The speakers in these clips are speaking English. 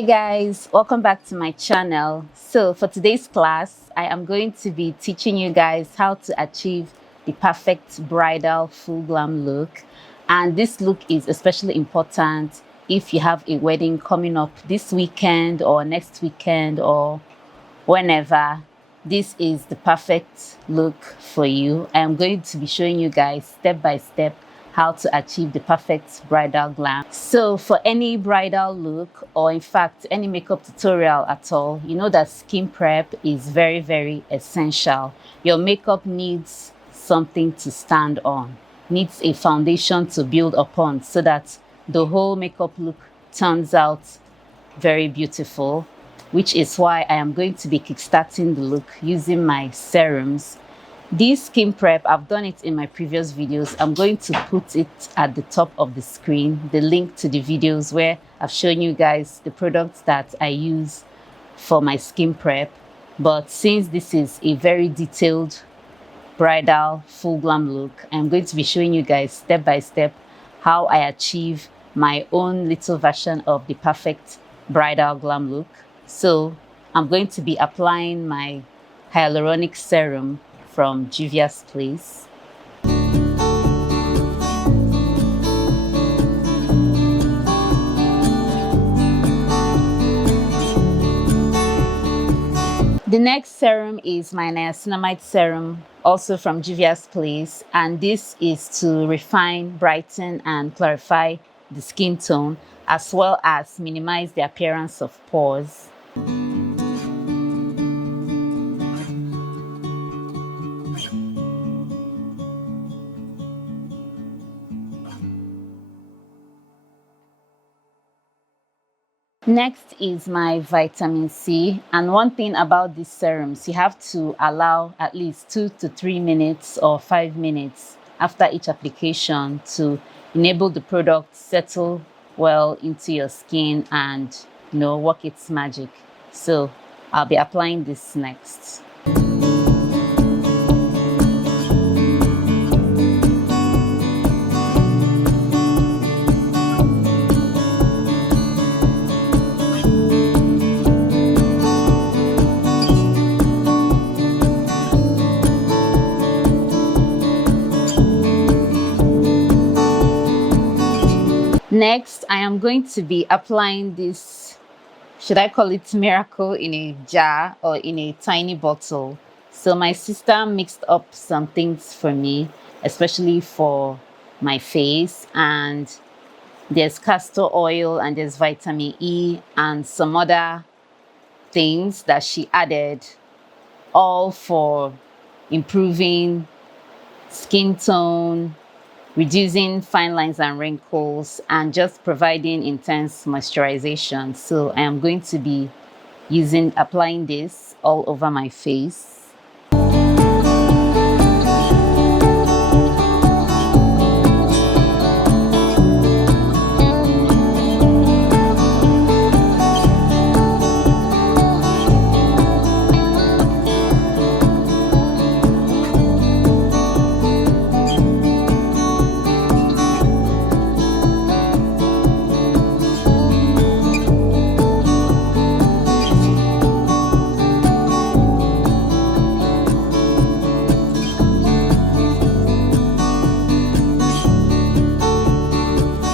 Hi guys, welcome back to my channel. So for today's class, I am going to be teaching you guys how to achieve the perfect bridal full glam look. And this look is especially important if you have a wedding coming up this weekend or next weekend or whenever. This is the perfect look for you. I am going to be showing you guys step by step how to achieve the perfect bridal glam. So for any bridal look, or in fact any makeup tutorial at all, you know that skin prep is very essential. Your makeup needs something to stand on, needs a foundation to build upon so that the whole makeup look turns out very beautiful, which is why I am going to be kickstarting the look using my serums. This skin prep, I've done it in my previous videos. I'm going to put it at the top of the screen, the link to the videos where I've shown you guys the products that I use for my skin prep. But since this is a very detailed bridal full glam look, I'm going to be showing you guys step by step how I achieve my own little version of the perfect bridal glam look. So I'm going to be applying my hyaluronic serum from Juvias, please. The next serum is my Niacinamide serum, also from Juvias, please, and this is to refine, brighten, and clarify the skin tone, as well as minimize the appearance of pores. Next is my vitamin C, and one thing about these serums, you have to allow at least 2 to 3 minutes or 5 minutes after each application to enable the product settle well into your skin and work its magic. So I'll be applying this next. Next, I am going to be applying this, should I call it miracle, in a jar or in a tiny bottle. So my sister mixed up some things for me, especially for my face, and there's castor oil and there's vitamin E and some other things that she added, all for improving skin tone, reducing fine lines and wrinkles, and just providing intense moisturization. So I am going to be applying this all over my face.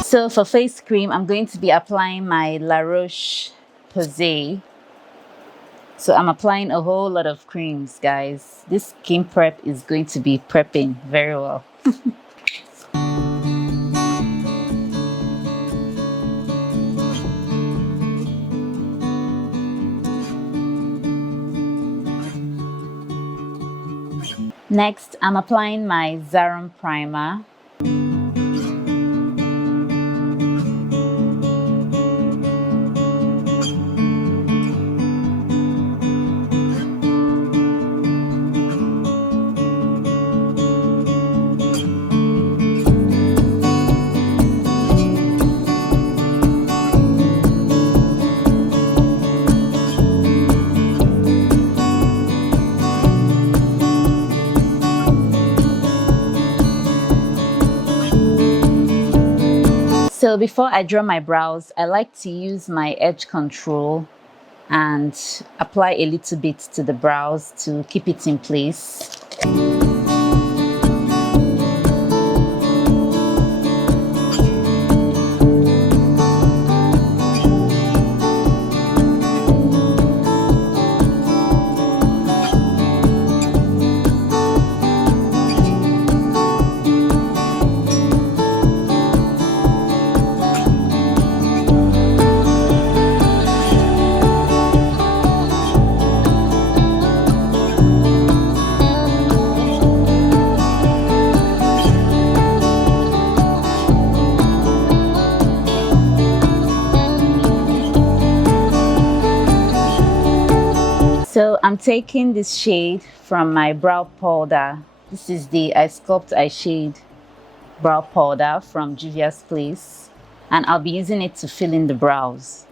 So for face cream, I'm going to be applying my La Roche-Posay. So I'm applying a whole lot of creams, guys. This skin prep is going to be prepping very well. Next, I'm applying my Serum primer. So before I draw my brows, I like to use my edge control and apply a little bit to the brows to keep it in place. So I'm taking this shade from my brow powder. This is the I Sculpt Eye Shade brow powder from Juvias place, and I'll be using it to fill in the brows.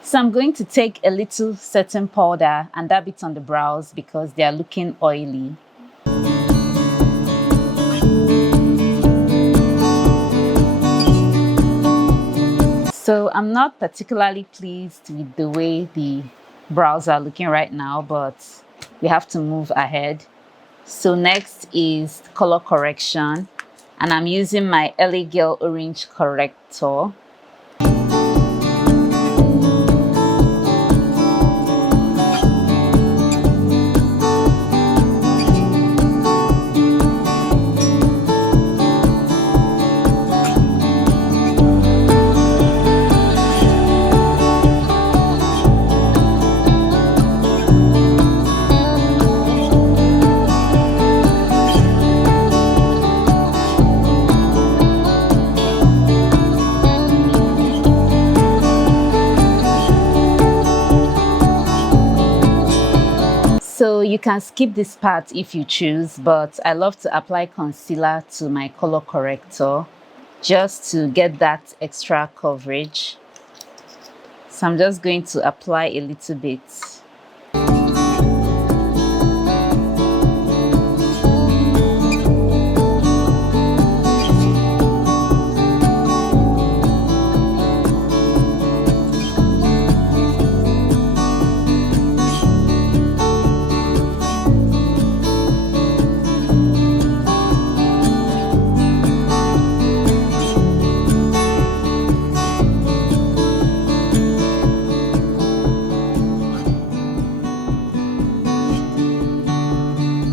So I'm going to take a little setting powder and dab it on the brows because they are looking oily. So I'm not particularly pleased with the way the brows are looking right now, but we have to move ahead. So next is color correction, and I'm using my Elegance Orange Corrector. So you can skip this part if you choose, but I love to apply concealer to my color corrector just to get that extra coverage. So I'm just going to apply a little bit.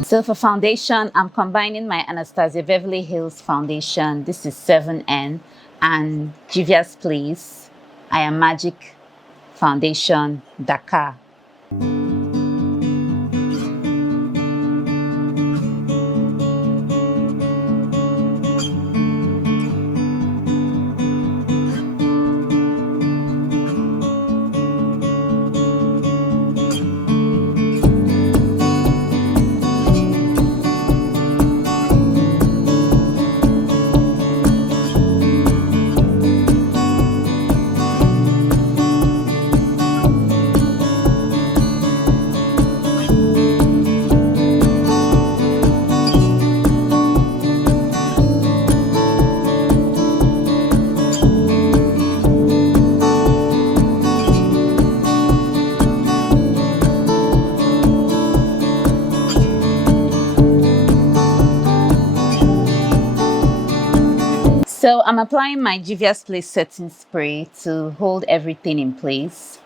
So for foundation, I'm combining my Anastasia Beverly Hills foundation. This is 7N, and Juvias Place I Am Magic foundation Dakar. So I'm applying my Juvias Place setting spray to hold everything in place.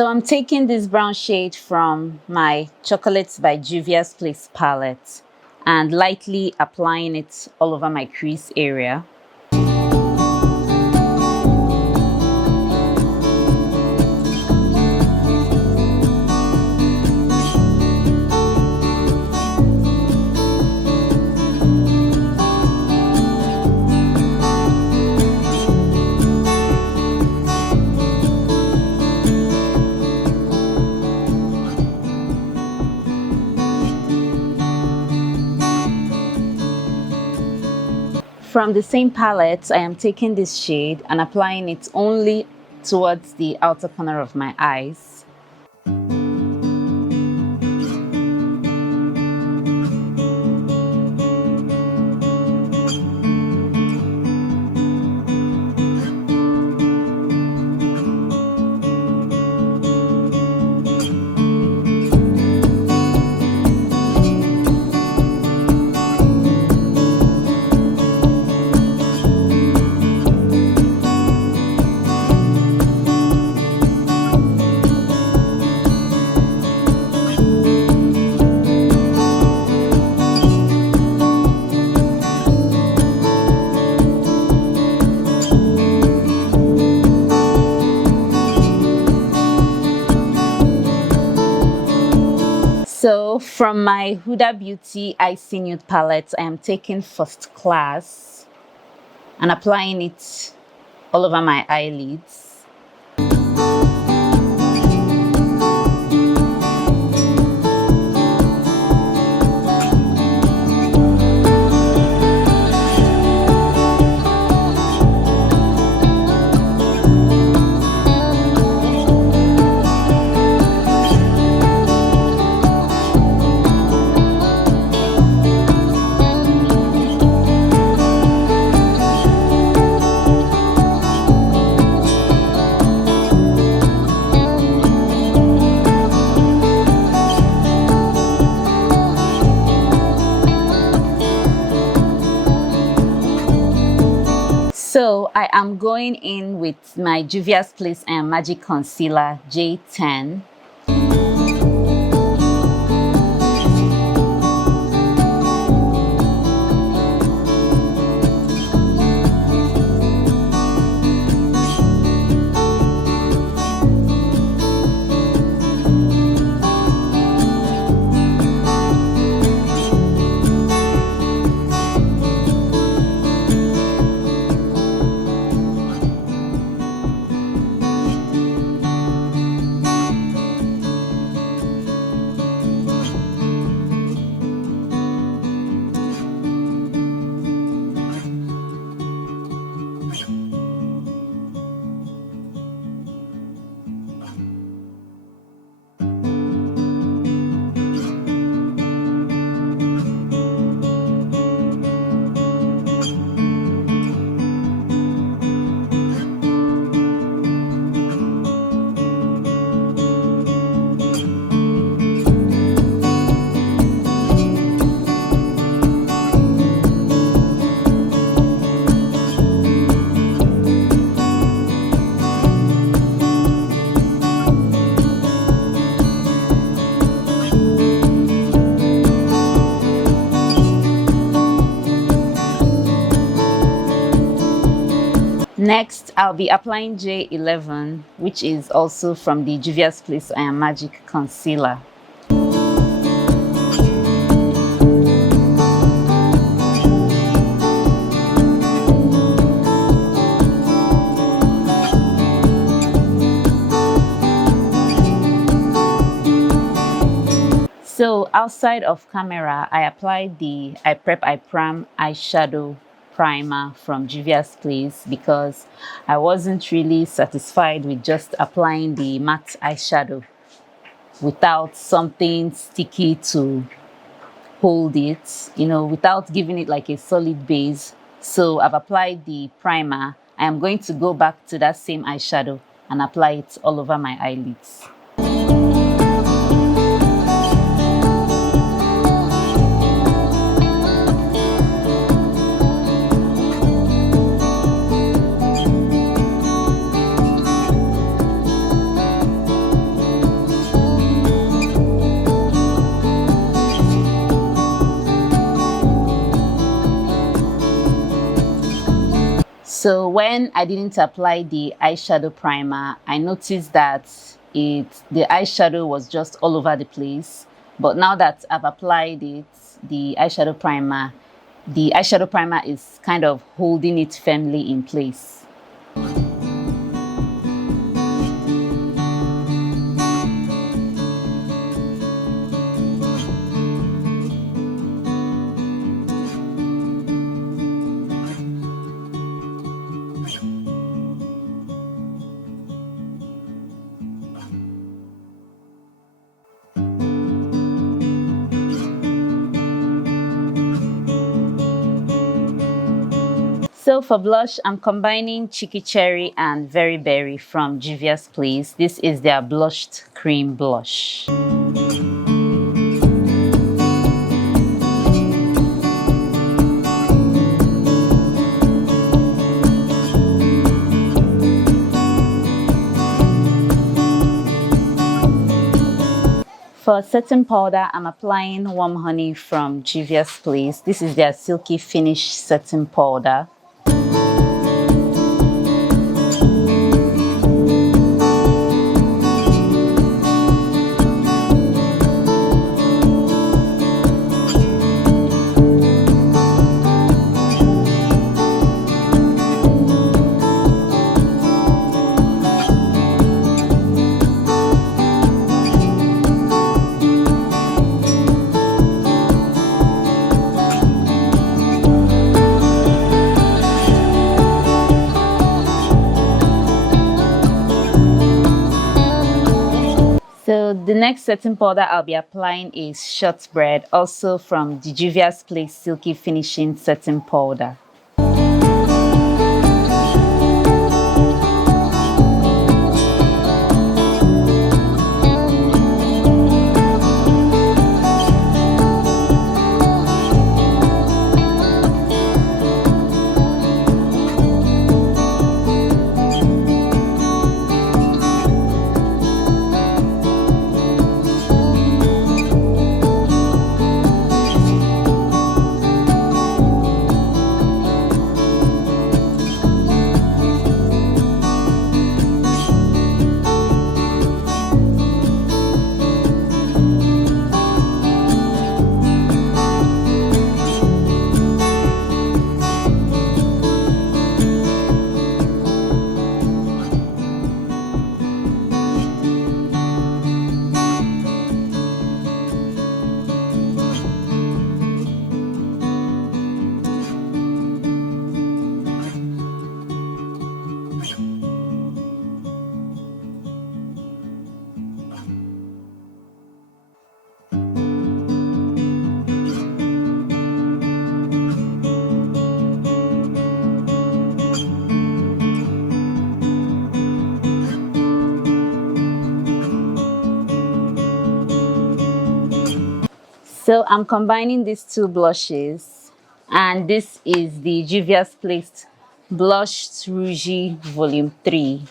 So I'm taking this brown shade from my Chocolates by Juvias Place palette and lightly applying it all over my crease area. From the same palette, I am taking this shade and applying it only towards the outer corner of my eyes. So from my Huda Beauty Icy Nude palette, I am taking First Class and applying it all over my eyelids. So I am going in with my Juvias Place and Magic Concealer J10. Next, I'll be applying J11, which is also from the Juvias Place and Magic Concealer. So outside of camera, I applied the I Pram eyeshadow primer from Juvias Place because I wasn't really satisfied with just applying the matte eyeshadow without something sticky to hold it, you know, without giving it like a solid base. So I've applied the primer. I am going to go back to that same eyeshadow and apply it all over my eyelids. So when I didn't apply the eyeshadow primer, I noticed that the eyeshadow was just all over the place. But now that I've applied it, the eyeshadow primer is kind of holding it firmly in place. So for blush, I'm combining Cheeky Cherry and Very Berry from Juvia's Place. This is their blushed cream blush. For setting powder, I'm applying Warm Honey from Juvia's Place. This is their Silky Finish setting powder. So the next setting powder I'll be applying is Shortbread, also from the Juvia's Place Silky Finishing Setting Powder. So I'm combining these two blushes, and this is the Juvia's Place Blush Rouge Volume 3.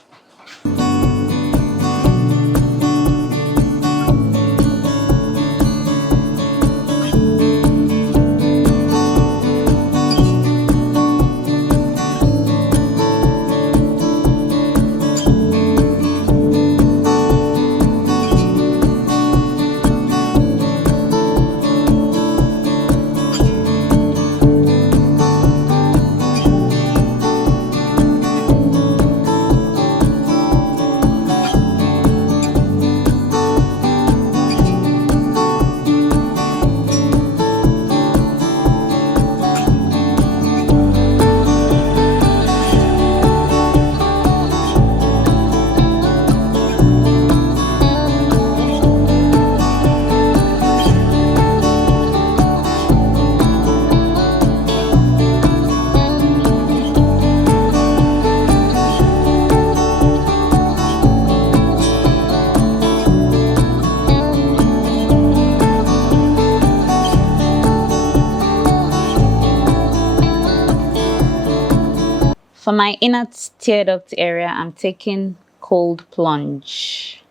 For my inner tear duct area, I'm taking cold plunge.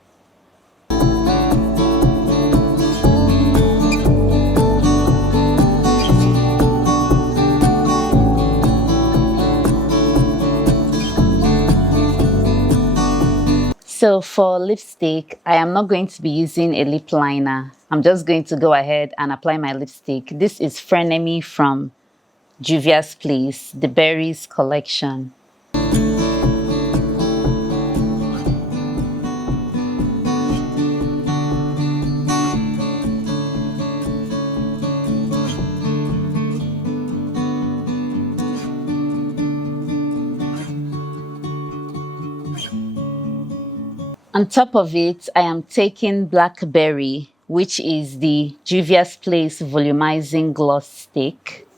So for lipstick, I am not going to be using a lip liner. I'm just going to go ahead and apply my lipstick. This is Frenemy from Juvia's Place, the Berries collection. On top of it, I am taking Blackberry, which is the Juvia's Place Volumizing Gloss Stick.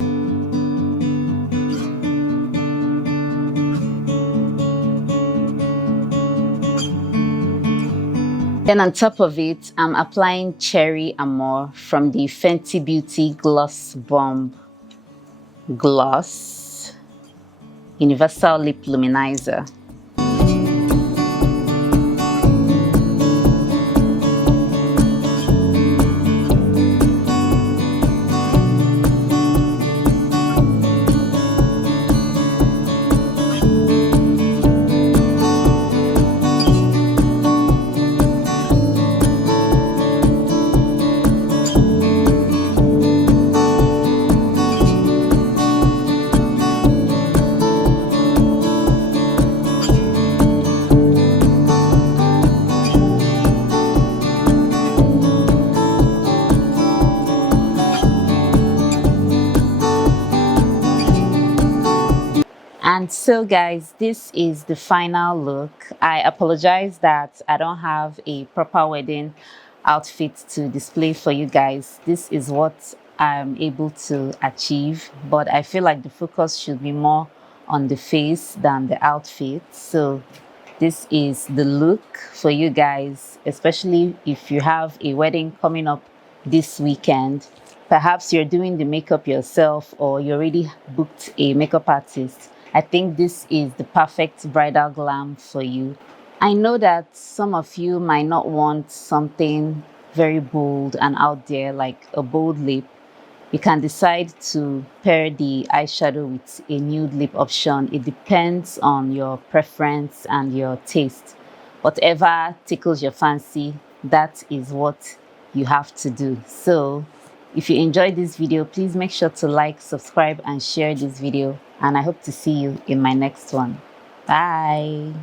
Then on top of it, I'm applying Cherry Amour from the Fenty Beauty Gloss Bomb Gloss Universal Lip Luminizer. And so guys, this is the final look. I apologize that I don't have a proper wedding outfit to display for you guys. This is what I'm able to achieve, but I feel like the focus should be more on the face than the outfit. So this is the look for you guys, especially if you have a wedding coming up this weekend. Perhaps you're doing the makeup yourself or you already booked a makeup artist. I think this is the perfect bridal glam for you. I know that some of you might not want something very bold and out there like a bold lip. You can decide to pair the eyeshadow with a nude lip option. It depends on your preference and your taste. Whatever tickles your fancy, that is what you have to do. So if you enjoyed this video, please make sure to like, subscribe, and share this video. And I hope to see you in my next one. Bye.